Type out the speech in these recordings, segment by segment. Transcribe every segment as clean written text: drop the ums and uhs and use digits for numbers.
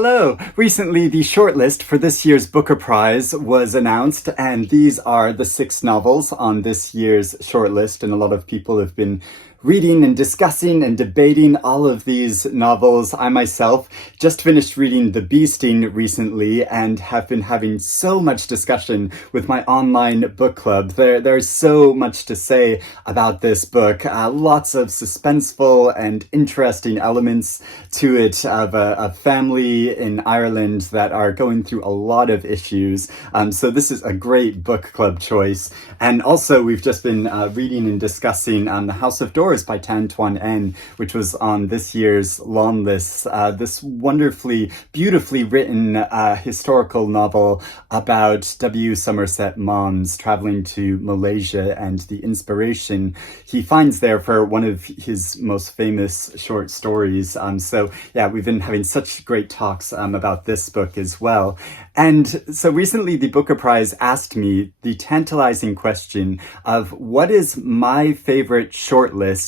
Hello! Recently, the shortlist for this year's Booker Prize was announced, and these are the 6 novels on this year's shortlist, and a lot of people have been reading and discussing and debating all of these novels. I myself just finished reading The Bee Sting recently and have been having so much discussion with my online book club. There's so much to say about this book. Lots of suspenseful and interesting elements to it of a family in Ireland that are going through a lot of issues. So this is a great book club choice. And also we've just been reading and discussing The House of Doors by Tan Tuan En, which was on this year's long list. This wonderfully, beautifully written historical novel about W. Somerset Maugham traveling to Malaysia and the inspiration he finds there for one of his most famous short stories. So yeah, we've been having such great talks about this book as well. And so recently the Booker Prize asked me the tantalizing question of what is my favorite shortlist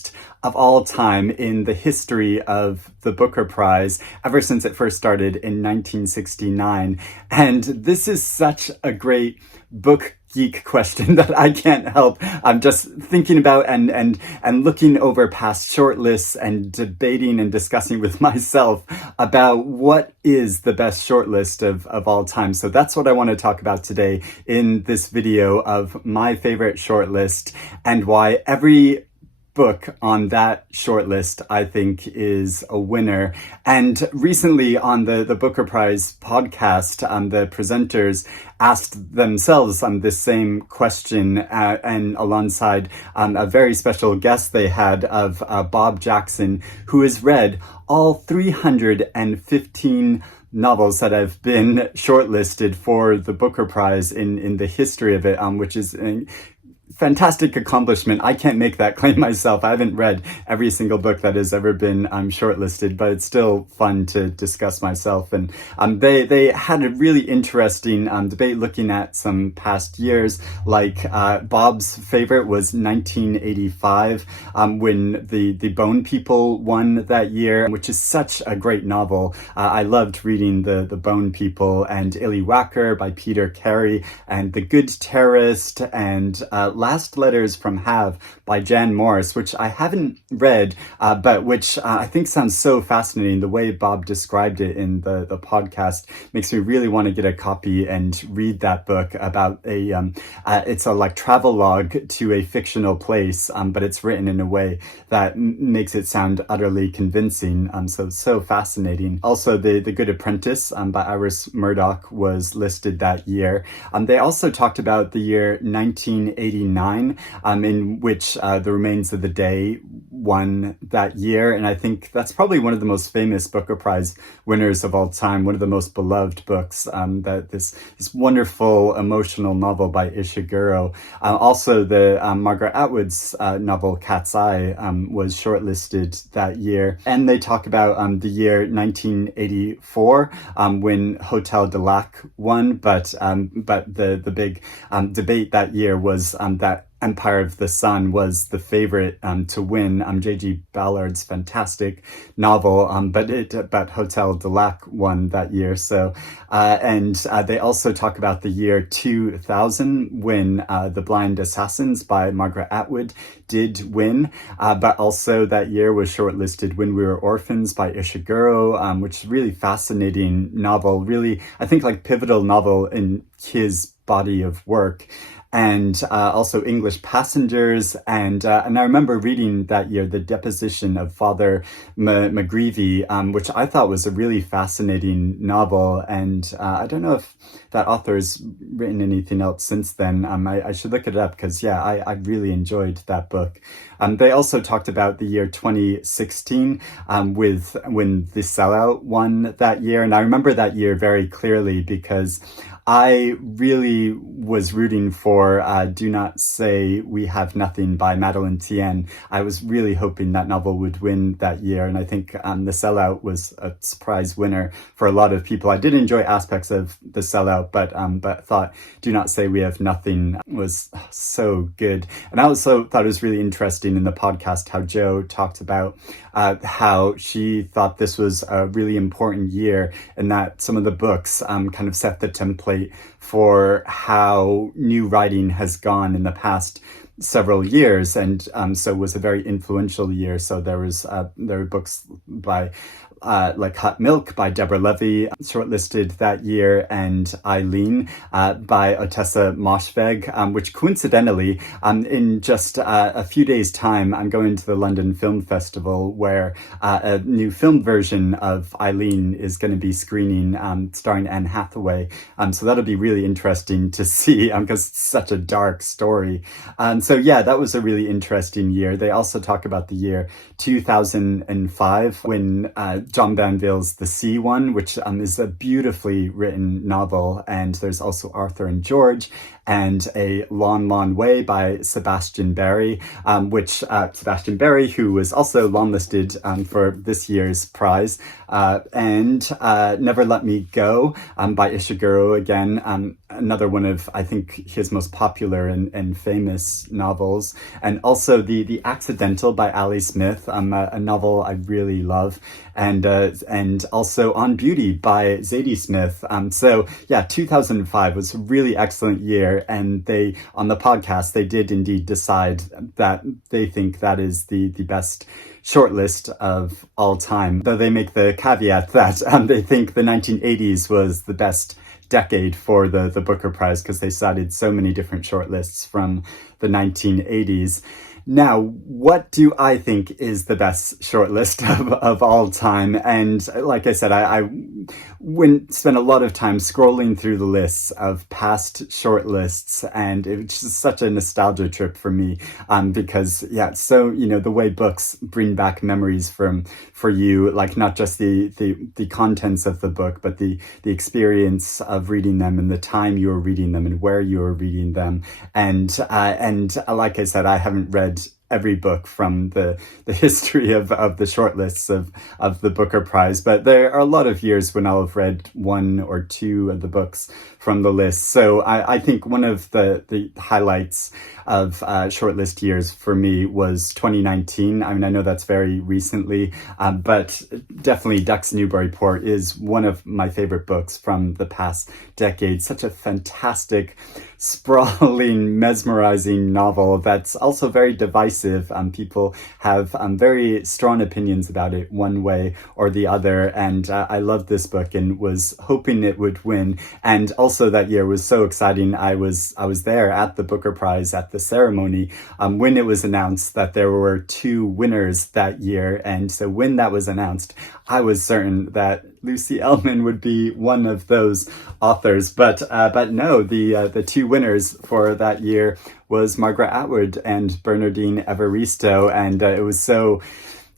of all time in the history of the Booker Prize ever since it first started in 1969. And this is such a great book geek question that I can't help. I'm just thinking about and looking over past shortlists and debating and discussing with myself about what is the best shortlist of all time. So that's what I want to talk about today in this video of my favorite shortlist and why every book on that shortlist, I think, is a winner. And recently on the Booker Prize podcast, the presenters asked themselves this same question, and alongside a very special guest they had of Bob Jackson, who has read all 315 novels that have been shortlisted for the Booker Prize in the history of it, which is fantastic accomplishment. I can't make that claim myself. I haven't read every single book that has ever been shortlisted, but it's still fun to discuss myself. And they had a really interesting debate looking at some past years. Like Bob's favorite was 1985, when the Bone People won that year, which is such a great novel. I loved reading the Bone People and Illy Wacker by Peter Carey and The Good Terrorist and Last Letters from Have by Jan Morris, which I haven't read, but which I think sounds so fascinating. The way Bob described it in the podcast makes me really want to get a copy and read that book about it's a like travelogue to a fictional place, but it's written in a way that makes it sound utterly convincing. So fascinating. Also, The Good Apprentice by Iris Murdoch was listed that year. They also talked about the year 1989, in which The Remains of the Day won that year. And I think that's probably one of the most famous Booker Prize winners of all time, one of the most beloved books, that this wonderful emotional novel by Ishiguro. Also, the Margaret Atwood's novel Cat's Eye was shortlisted that year. And they talk about the year 1984, when Hotel de Lac won, but the big debate that year was that Empire of the Sun was the favorite to win. J.G. Ballard's fantastic novel, but Hotel de Lac won that year. So, and they also talk about the year 2000 when The Blind Assassins by Margaret Atwood did win, but also that year was shortlisted When We Were Orphans by Ishiguro, which is a really fascinating novel, really, I think, like pivotal novel in his body of work. And also English Passengers, and I remember reading that year The Deposition of Father McGreevy, which I thought was a really fascinating novel, and I don't know if that author has written anything else since then. I should look it up because I really enjoyed that book. They also talked about the year 2016 when The Sellout won that year, and I remember that year very clearly because I really was rooting for Do Not Say We Have Nothing by Madeleine Tien. I was really hoping that novel would win that year, and I think The Sellout was a surprise winner for a lot of people. I did enjoy aspects of The Sellout, but thought Do Not Say We Have Nothing was so good. And I also thought it was really interesting in the podcast how Jo talked about how she thought this was a really important year and that some of the books kind of set the template for how new writing has gone in the past several years, and so it was a very influential year. So there were books by like Hot Milk by Deborah Levy, shortlisted that year, and Eileen by Otessa Moshfegh, which coincidentally, in just a few days' time, I'm going to the London Film Festival where a new film version of Eileen is going to be screening, starring Anne Hathaway. So that'll be really interesting to see because it's such a dark story. So yeah, that was a really interesting year. They also talk about the year 2005 when John Banville's The Sea One, which is a beautifully written novel. And there's also Arthur and George and A Long, Long Way by Sebastian Barry, which Sebastian Barry, who was also longlisted for this year's prize, and Never Let Me Go by Ishiguro, again, another one of, I think, his most popular and famous novels. And also The Accidental by Ali Smith, a novel I really love. And also On Beauty by Zadie Smith. So yeah, 2005 was a really excellent year, and they, on the podcast, they did indeed decide that they think that is the best shortlist of all time, though they make the caveat that they think the 1980s was the best decade for the Booker Prize because they cited so many different shortlists from the 1980s. Now, what do I think is the best shortlist of all time? And like I said, I spent a lot of time scrolling through the lists of past shortlists, and it was just such a nostalgia trip for me, because yeah, so the way books bring back memories for you, like not just the contents of the book, but the experience of reading them and the time you were reading them and where you were reading them, and like I said, I haven't read every book from the history of the shortlists of the Booker Prize, but there are a lot of years when I'll have read one or two of the books from the list. So I think one of the highlights of shortlist years for me was 2019. I mean, I know that's very recently, but definitely Ducks Newburyport is one of my favorite books from the past decade. Such a fantastic, sprawling, mesmerizing novel that's also very divisive. People have very strong opinions about it one way or the other, and I loved this book and was hoping it would win. And also that year was so exciting. I was there at the Booker Prize at the ceremony when it was announced that there were two winners that year, and so when that was announced, I was certain that Lucy Ellmann would be one of those authors, but no, the two winners for that year was Margaret Atwood and Bernardine Evaristo, and it was so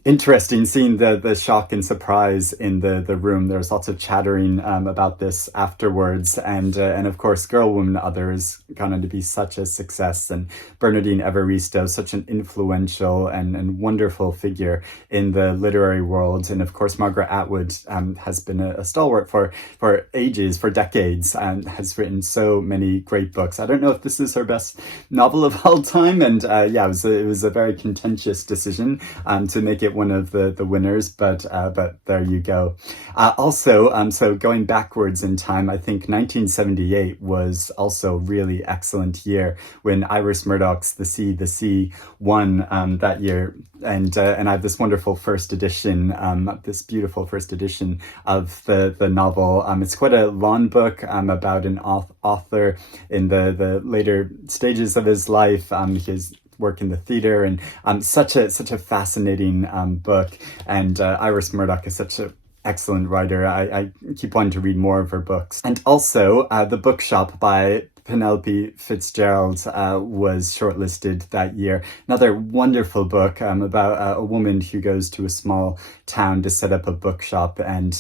interesting seeing the shock and surprise in the room. There was lots of chattering about this afterwards, and of course Girl, Woman, Other is gone on to be such a success, and Bernardine Evaristo, such an influential and wonderful figure in the literary world. And of course Margaret Atwood has been a stalwart for ages, for decades, and has written so many great books. I don't know if this is her best novel of all time, and yeah, it was a very contentious decision to make it one of the winners, but there you go. Also, so going backwards in time, I think 1978 was also a really excellent year when Iris Murdoch's The Sea won that year, and I have this wonderful first edition, this beautiful first edition of the novel. It's quite a long book about an author in the later stages of his life. His work in the theater, and such a fascinating book, and Iris Murdoch is such an excellent writer. I keep wanting to read more of her books. And also The Bookshop by Penelope Fitzgerald was shortlisted that year. Another wonderful book about a woman who goes to a small town to set up a bookshop, and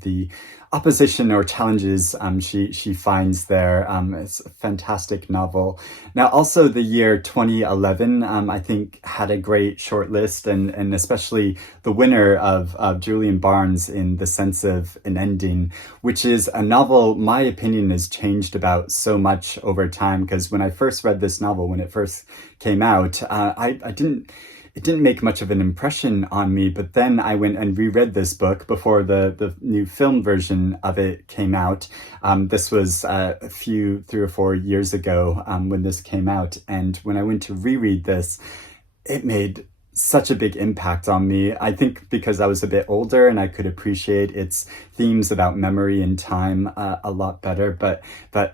the opposition or challenges she finds there. It's a fantastic novel. Now, also the year 2011, I think had a great shortlist, and especially the winner of Julian Barnes in The Sense of an Ending, which is a novel my opinion has changed about so much over time. Because when I first read this novel, when it first came out, I didn't. It didn't make much of an impression on me, but then I went and reread this book before the new film version of it came out. This was a few, 3 or 4 years ago when this came out. And when I went to reread this, it made such a big impact on me. I think because I was a bit older and I could appreciate its themes about memory and time a lot better. But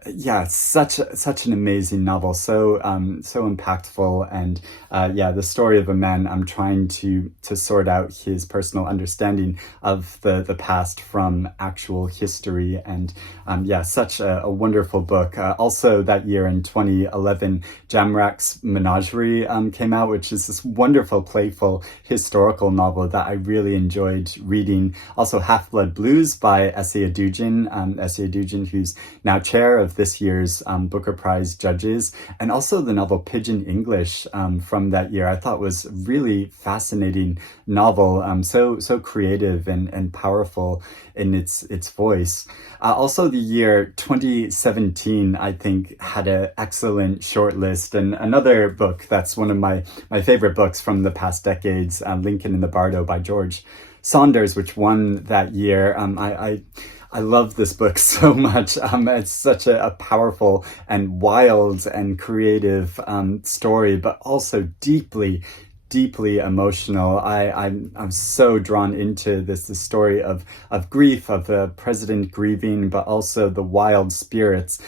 yeah, such an amazing novel, so impactful, and the story of a man trying to sort out his personal understanding of the past from actual history, and such a wonderful book. Also that year in 2011, Jamrak's Menagerie came out, which is this wonderful, playful historical novel that I really enjoyed reading. Also Half-Blood Blues by Essia Dugin, who's now chair of this year's Booker Prize judges, and also the novel Pigeon English from that year. I thought was a really fascinating novel, so creative and powerful in its voice. Also the year 2017, I think, had an excellent shortlist, and another book that's one of my favorite books from the past decades, Lincoln in the Bardo by George Saunders, which won that year. I love this book so much. It's such a powerful and wild and creative story, but also deeply emotional. I'm so drawn into the story of grief, of the president grieving, but also the wild spirits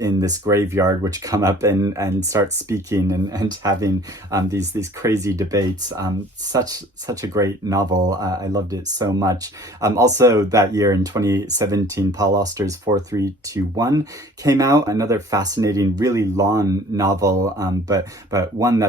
in this graveyard which come up and start speaking and having these crazy debates. Such a great novel. I loved it so much. Also that year in 2017, Paul Auster's 4321 came out. Another fascinating, really long novel, but one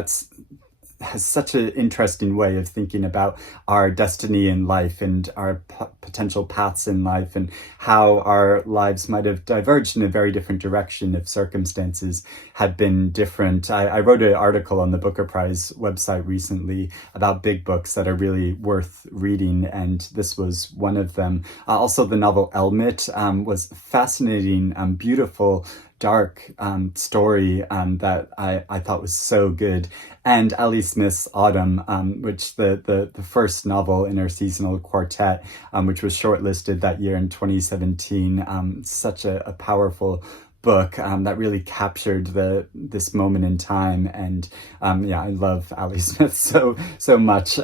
has such an interesting way of thinking about our destiny in life and our potential paths in life, and how our lives might have diverged in a very different direction if circumstances had been different. I wrote an article on the Booker Prize website recently about big books that are really worth reading, and this was one of them. Also the novel Elmet was fascinating, beautiful, dark story that I thought was so good. And Ali Smith's Autumn, which the first novel in her seasonal quartet, which was shortlisted that year in 2017. Such a powerful book that really captured this moment in time, and I love Ali Smith so much.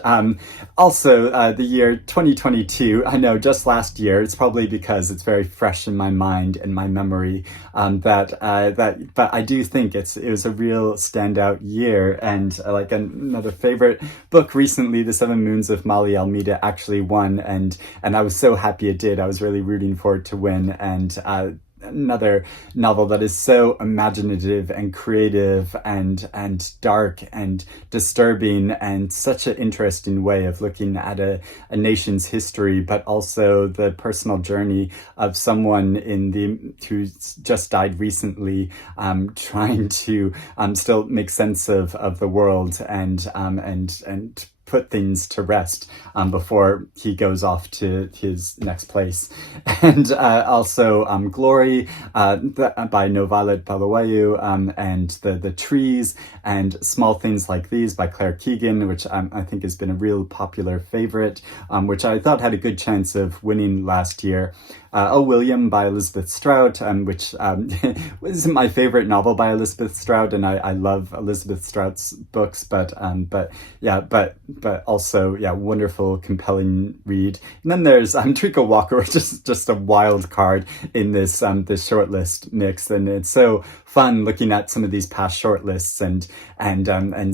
Also the year 2022, I know just last year, it's probably because it's very fresh in my mind and my memory, but I do think it was a real standout year. And like another favorite book recently, The Seven Moons of Mali Almeida, actually won, and I was so happy it did. I was really rooting for it to win, and another novel that is so imaginative and creative and dark and disturbing, and such an interesting way of looking at a nation's history, but also the personal journey of someone who's just died recently, trying to still make sense of the world and put things to rest before he goes off to his next place. And also Glory by Novalet Balawayu, and the Trees and Small Things Like These by Claire Keegan, which I think has been a real popular favorite, which I thought had a good chance of winning last year. William by Elizabeth Strout, which isn't my favorite novel by Elizabeth Strout, and I love Elizabeth Strout's books, but also wonderful, compelling read. And then there's Trika Walker, which is just a wild card in this shortlist mix, and it's so fun looking at some of these past shortlists and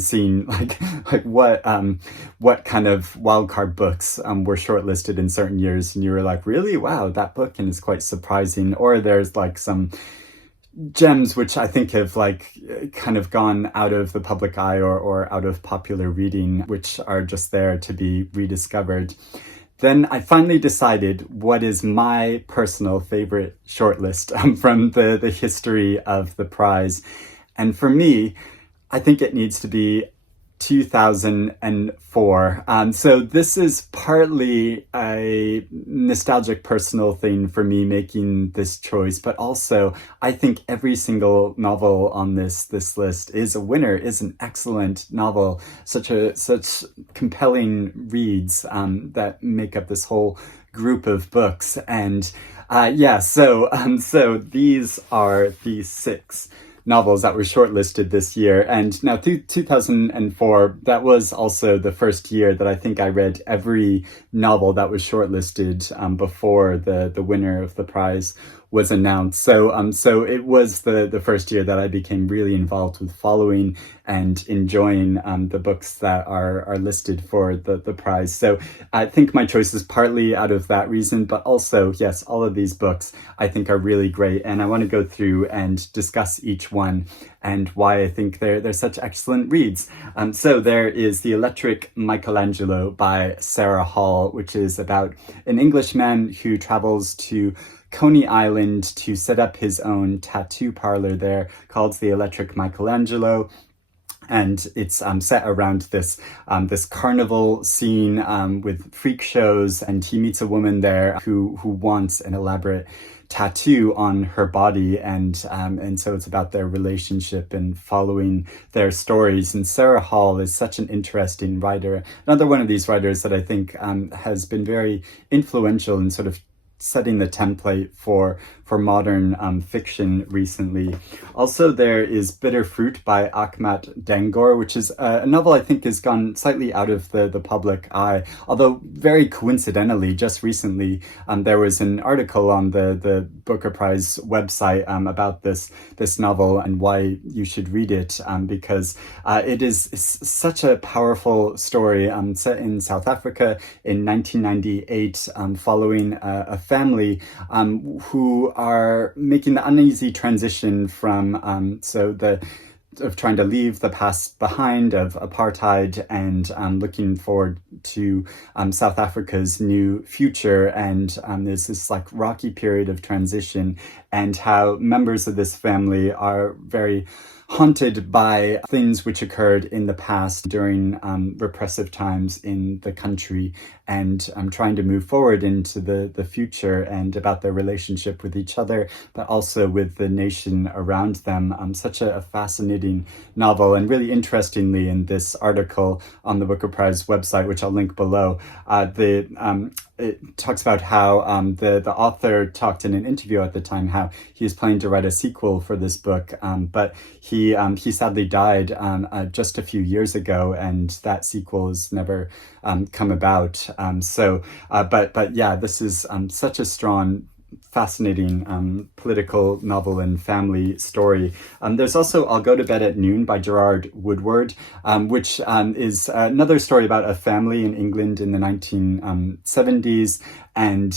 seeing like what kind of wildcard books were shortlisted in certain years, and you were like, really, wow, that book, and it's quite surprising. Or there's like some gems which I think have like kind of gone out of the public eye or out of popular reading, which are just there to be rediscovered. then I finally decided what is my personal favorite shortlist from the history of the prize. And for me, I think it needs to be 2004. So this is partly a nostalgic personal thing for me making this choice, but also I think every single novel on this list is a winner, is an excellent novel, such compelling reads that make up this whole group of books. And so these are the 6 novels that were shortlisted this year. And now through 2004, that was also the first year that I think I read every novel that was shortlisted before the winner of the prize was announced. So it was the first year that I became really involved with following and enjoying the books that are listed for the prize. So I think my choice is partly out of that reason, but also, yes, all of these books I think are really great. And I want to go through and discuss each one and why I think they're such excellent reads. So there is The Electric Michelangelo by Sarah Hall, which is about an Englishman who travels to Coney Island to set up his own tattoo parlor there called the Electric Michelangelo. And it's set around this carnival scene with freak shows, and he meets a woman there who wants an elaborate tattoo on her body, and so it's about their relationship and following their stories. And Sarah Hall is such an interesting writer, another one of these writers that I think has been very influential in sort of setting the template for modern fiction recently. Also, there is Bitter Fruit by Achmat Dangor, which is a novel I think has gone slightly out of the public eye, although very coincidentally, just recently, there was an article on the Booker Prize website about this novel and why you should read it, because it is such a powerful story set in South Africa in 1998, following a family who are making the uneasy transition from of trying to leave the past behind of apartheid and looking forward to South Africa's new future. And there's this like rocky period of transition, and how members of this family are very haunted by things which occurred in the past during repressive times in the country, and trying to move forward into the future, and about their relationship with each other, but also with the nation around them. Such a fascinating novel. And really interestingly, in this article on the Booker Prize website, which I'll link below, it talks about how the author talked in an interview at the time how he was planning to write a sequel for this book, but he sadly died just a few years ago, and that sequel has never come about. But yeah, this is such a strong, fascinating political novel and family story. There's also I'll Go to Bed at Noon by Gerard Woodward, which is another story about a family in England in the 1970s, and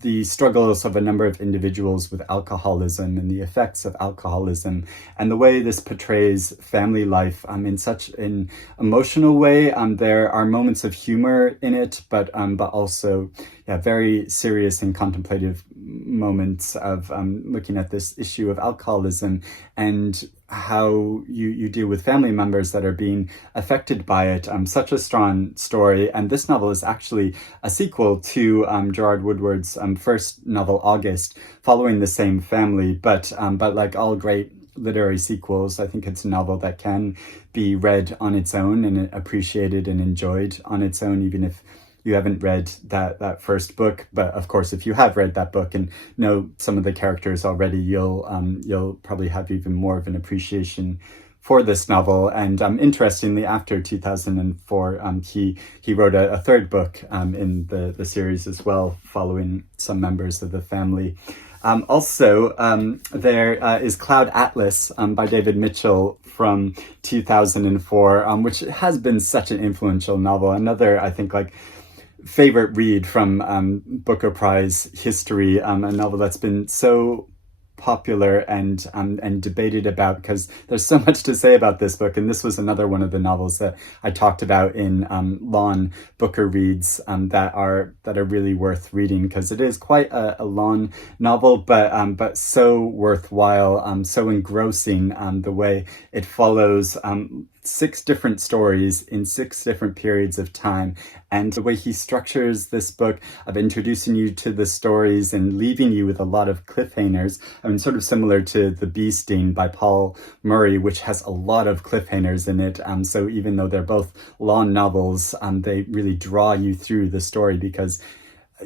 the struggles of a number of individuals with alcoholism and the effects of alcoholism, and the way this portrays family life in such an emotional way. There are moments of humor in it, but also very serious and contemplative moments of looking at this issue of alcoholism and how you deal with family members that are being affected by it. Such a strong story. And this novel is actually a sequel to Gerard Woodward's first novel, August, following the same family. But like all great literary sequels, I think it's a novel that can be read on its own and appreciated and enjoyed on its own, even if you haven't read that first book. But of course, if you have read that book and know some of the characters already, you'll probably have even more of an appreciation for this novel. And interestingly, after 2004, he wrote a third book in the series as well, following some members of the family. Also, there is Cloud Atlas by David Mitchell from 2004, which has been such an influential novel. Another, I think, like favorite read from Booker Prize history, a novel that's been so popular and debated about, because there's so much to say about this book. And this was another one of the novels that I talked about in Lawn Booker Reads that are really worth reading, because it is quite a long novel, but so worthwhile, so engrossing, the way it follows 6 different stories in 6 different periods of time. And the way he structures this book of introducing you to the stories and leaving you with a lot of cliffhangers, I mean, sort of similar to The Bee Sting by Paul Murray, which has a lot of cliffhangers in it. So even though they're both long novels, they really draw you through the story, because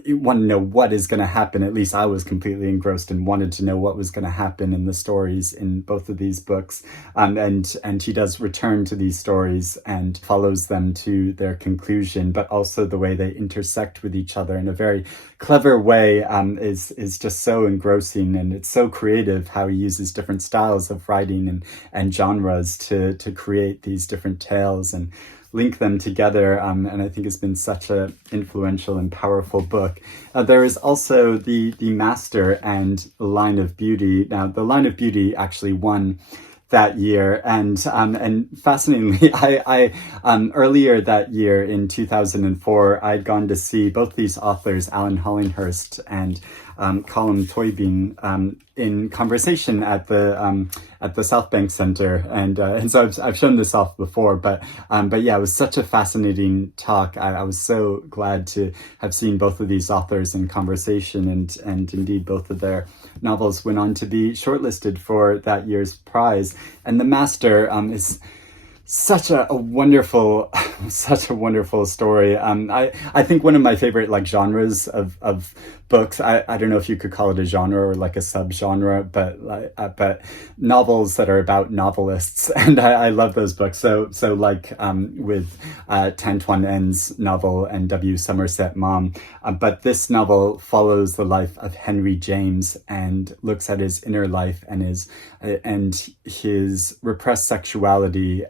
you want to know what is going to happen. At least I was completely engrossed and wanted to know what was going to happen in the stories in both of these books. And he does return to these stories and follows them to their conclusion, but also the way they intersect with each other in a very clever way is just so engrossing. And it's so creative how he uses different styles of writing and genres to create these different tales and link them together, and I think it's been such an influential and powerful book. There is also the Master and Line of Beauty. Now, the Line of Beauty actually won that year, and fascinatingly, I earlier that year in 2004, I'd gone to see both these authors, Alan Hollinighurst and Colm Toibin, in conversation at the South Bank Center, and so I've shown this off before, but yeah, it was such a fascinating talk. I was so glad to have seen both of these authors in conversation, and indeed both of their novels went on to be shortlisted for that year's prize. And The Master is such a wonderful story. I think one of my favorite genres of books. I don't know if you could call it a genre or like a subgenre, but novels that are about novelists, and I love those books. So with Tan Tuan En's novel and W. Somerset Maugham, but this novel follows the life of Henry James and looks at his inner life and his repressed sexuality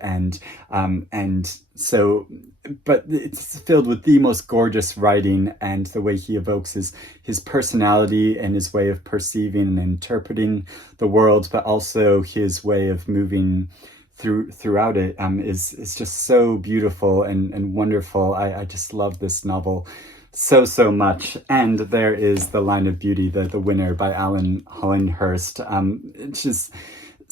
but it's filled with the most gorgeous writing, and the way he evokes his personality and his way of perceiving and interpreting the world, but also his way of moving throughout it is just so beautiful and wonderful. I just love this novel so much. And there is The Line of Beauty, the winner, by Alan Hollinighurst. It's just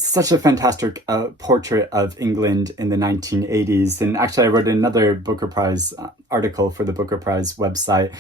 such a fantastic portrait of England in the 1980s. And actually, I wrote another Booker Prize article for the Booker Prize website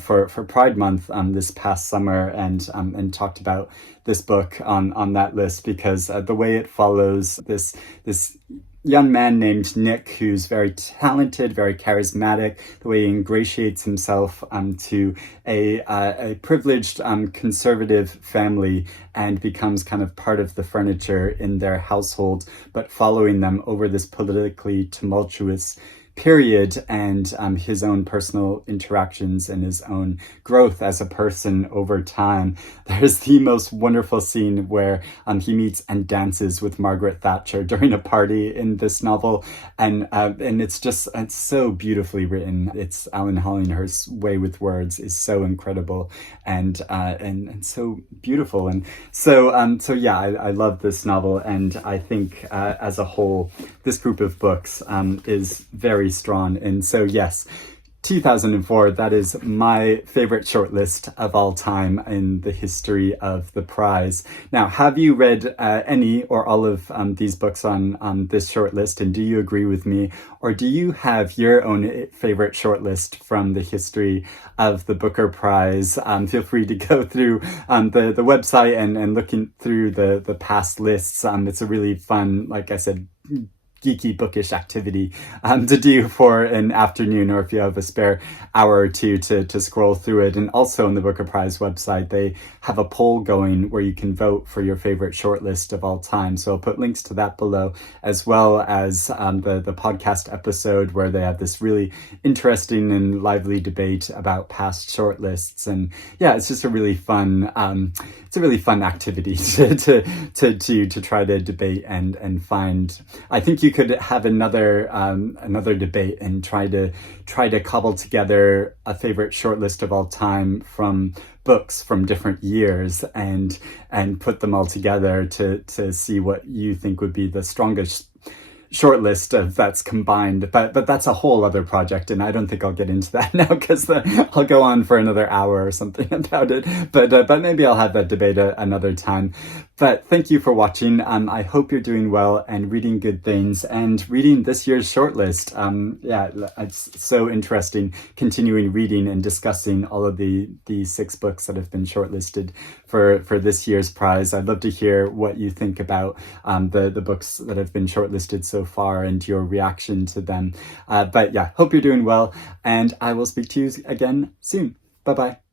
for Pride Month this past summer, and talked about this book on that list, because the way it follows this young man named Nick, who's very talented, very charismatic, the way he ingratiates himself to a privileged conservative family and becomes kind of part of the furniture in their household, but following them over this politically tumultuous period, and his own personal interactions and his own growth as a person over time. There's the most wonderful scene where he meets and dances with Margaret Thatcher during a party in this novel, and it's so beautifully written. It's Alan Hollinighurst's way with words is so incredible and so beautiful, and so yeah, I love this novel, and I think as a whole, this group of books is very strong. And so yes, 2004, that is my favorite shortlist of all time in the history of the prize. Now, have you read any or all of these books on this shortlist, and do you agree with me, or do you have your own favorite shortlist from the history of the Booker Prize? Feel free to go through the website and looking through the past lists. It's a really fun, like I said, geeky bookish activity to do for an afternoon, or if you have a spare hour or two to scroll through it. And also on the Booker Prize website, they have a poll going where you can vote for your favorite shortlist of all time. So I'll put links to that below, as well as the podcast episode where they have this really interesting and lively debate about past shortlists. And yeah, it's just a really fun activity to try to debate and find. I think you we could have another debate and try to cobble together a favorite shortlist of all time from books from different years and put them all together to see what you think would be the strongest shortlist of that's combined, but that's a whole other project, and I don't think I'll get into that now because I'll go on for another hour or something about it. But maybe I'll have that debate another time. But thank you for watching. I hope you're doing well and reading good things and reading this year's shortlist. Yeah, it's so interesting continuing reading and discussing all of the 6 books that have been shortlisted for this year's prize. I'd love to hear what you think about the books that have been shortlisted so far and your reaction to them. But yeah, hope you're doing well, and I will speak to you again soon. Bye-bye.